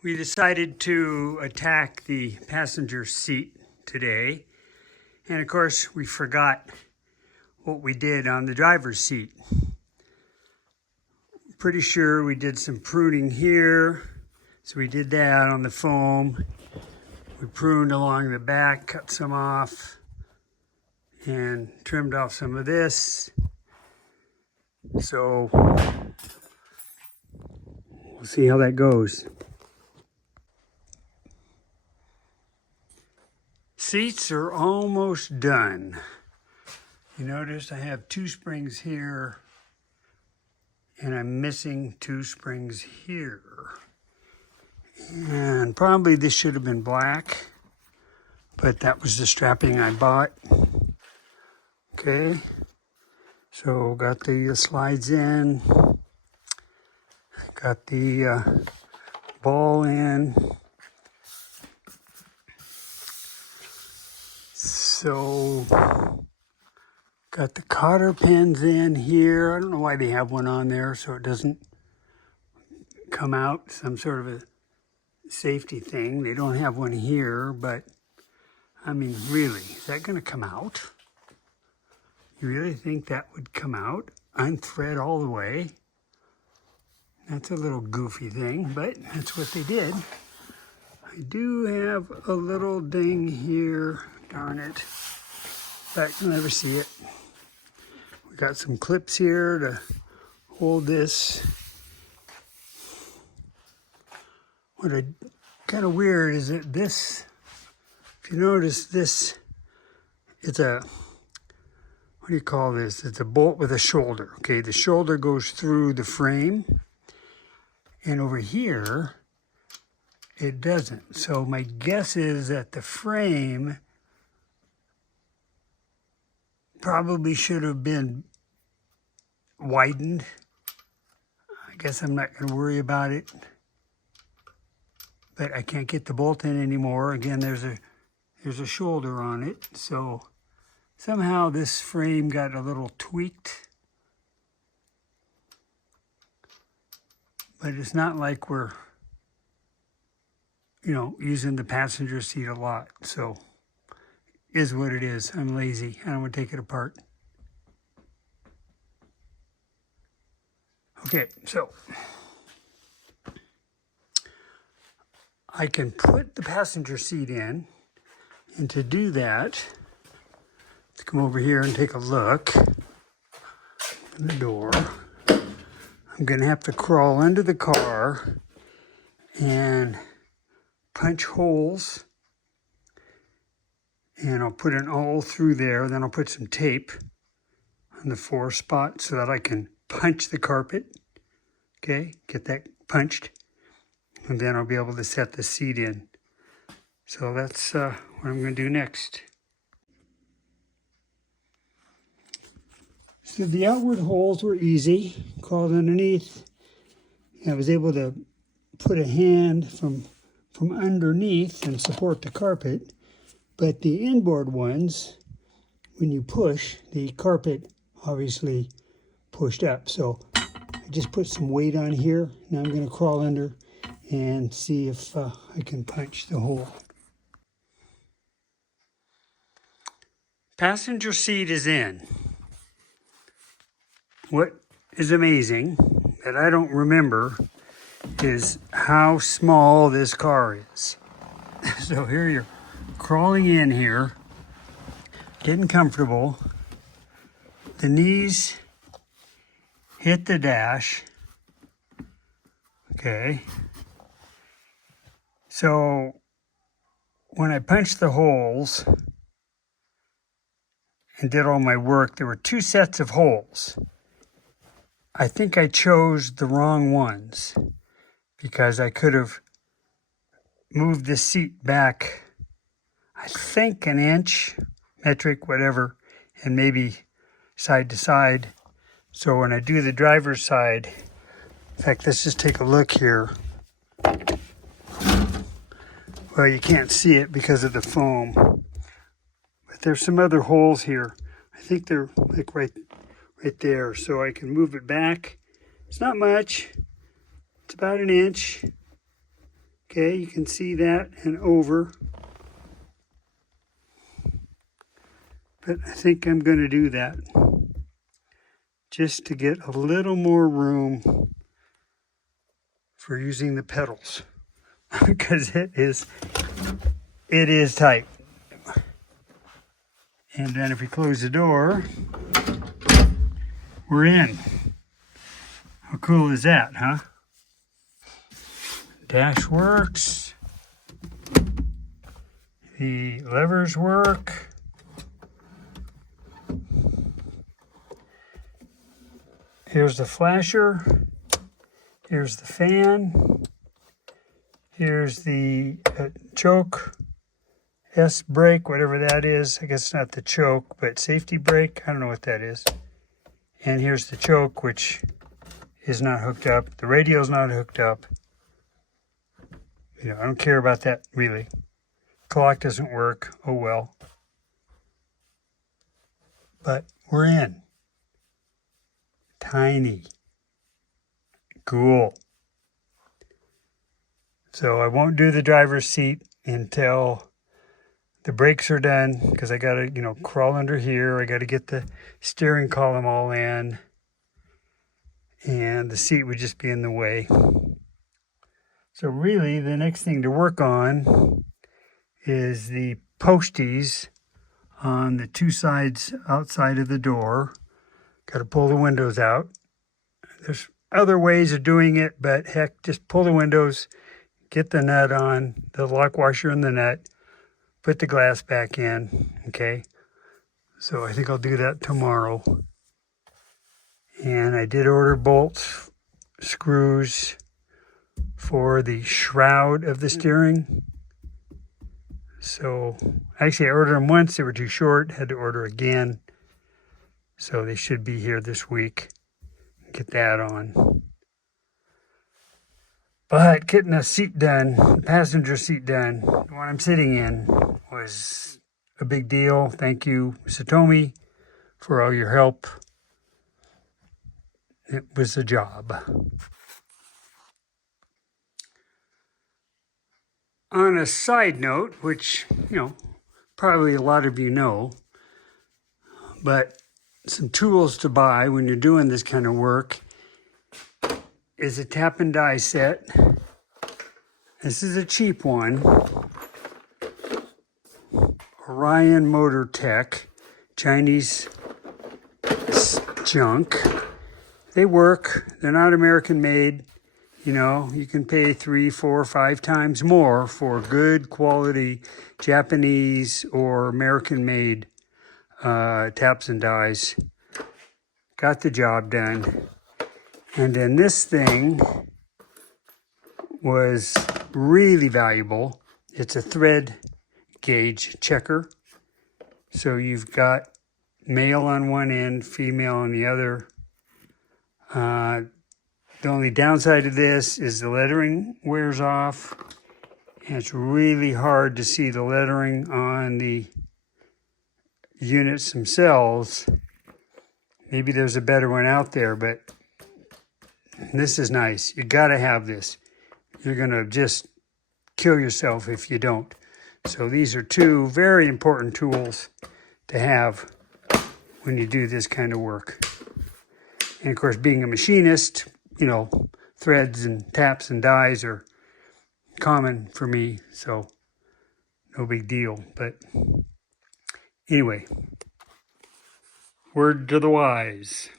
We decided to attack the passenger seat today. And of course, we forgot what we did on the driver's seat. Pretty sure we did some pruning here. So we did that on the foam. We pruned along the back, cut some off, and trimmed off some of this. So we'll see how that goes. Seats are almost done. You notice I have two springs here and I'm missing two springs here. And probably this should have been black, but that was the strapping I bought. Okay, so got the slides in, got the ball in. So, got the cotter pins in here. I don't know why they have one on there so it doesn't come out, some sort of a safety thing. They don't have one here, but I mean, really, is that going to come out? You really think that would come out? Unthread all the way? That's a little goofy thing, but that's what they did. I do have a little ding here. Darn it, but you'll never see it. We got some clips here to hold this. What I kind of weird is that this, if you notice this, it's a, what do you call this? It's a bolt with a shoulder. Okay, the shoulder goes through the frame, and over here, it doesn't. So my guess is that the frame probably should have been widened. I guess I'm not going to worry about it. But I can't get the bolt in anymore. Again, there's a shoulder on it. So somehow this frame got a little tweaked. But it's not like we're, using the passenger seat a lot. So is what it is. I'm lazy. I don't want to take it apart. Okay, so I can put the passenger seat in, and to do that, let's come over here and take a look. Open the door. I'm going to have to crawl under the car and punch holes. And I'll put an awl through there, then I'll put some tape on the 4 spots so that I can punch the carpet. Okay, get that punched. And then I'll be able to set the seat in. So that's what I'm going to do next. So the outward holes were easy, crawled underneath. I was able to put a hand from underneath and support the carpet. But the inboard ones, when you push, the carpet obviously pushed up. So I just put some weight on here. Now I'm going to crawl under and see if I can punch the hole. Passenger seat is in. What is amazing that I don't remember is how small this car is. So here you're crawling in here, getting comfortable. The knees hit the dash. Okay. So when I punched the holes and did all my work, there were 2 sets of holes. I think I chose the wrong ones because I could have moved the seat back, I think, an inch, metric, whatever, and maybe side to side. So when I do the driver's side, in fact, let's just take a look here. Well, you can't see it because of the foam, but there's some other holes here. I think they're like right there, so I can move it back. It's not much. It's about an inch. Okay, you can see that and over. But I think I'm going to do that just to get a little more room for using the pedals because it is tight. And then if we close the door, we're in. How cool is that, huh? Dash works. The levers work. Here's the flasher. Here's the fan. Here's the choke, S brake, whatever that is. I guess it's not the choke, but safety brake. I don't know what that is. And here's the choke, which is not hooked up. The radio's not hooked up. You know, I don't care about that really. Clock doesn't work. Oh well. But we're in. Tiny. Cool. So I won't do the driver's seat until the brakes are done because I got to, you know, crawl under here. I got to get the steering column all in. And the seat would just be in the way. So really the next thing to work on is the posties on the two sides outside of the door. Got to pull the windows out. There's other ways of doing it, but heck, just pull the windows, get the nut on, the lock washer and the nut, put the glass back in, okay? So I think I'll do that tomorrow. And I did order bolts, screws for the shroud of the steering. So actually I ordered them once, they were too short, had to order again. So they should be here this week. Get that on. But getting the seat done, the passenger seat done, the one I'm sitting in, was a big deal. Thank you, Satomi, for all your help. It was a job. On a side note, which, you know, probably a lot of you know, but some tools to buy when you're doing this kind of work is a tap and die set. This is a cheap one. Orion Motor Tech, Chinese junk. They work. They're not American made. You know, you can pay 3, 4, 5 times more for good quality Japanese or American made taps and dies. Got the job done. And then this thing was really valuable. It's a thread gauge checker. So you've got male on one end, female on the other. The only downside of this is the lettering wears off. And it's really hard to see the lettering on the units themselves. Maybe there's a better one out there, but this is nice. You gotta have this. You're gonna just kill yourself if you don't. So these are two very important tools to have when you do this kind of work. And of course, being a machinist, you know, threads and taps and dies are common for me, so no big deal. But anyway, word to the wise.